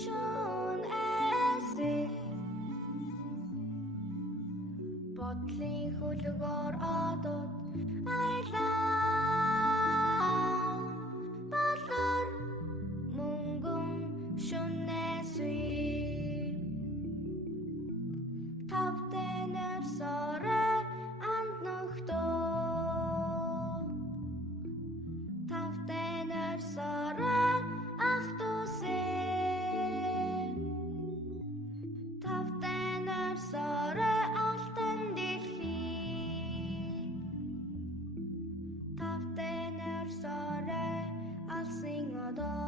шон эсэх бодлын хөлгөөр одод айлаа болор мөнгөн шүнэсүй тавтэнэр сорэ анд нөхтөө тавтэнэр сорэ ах тусэ тавтэнэр сорэ алтан дэлхий тавтэнэр сорэ алсын одоо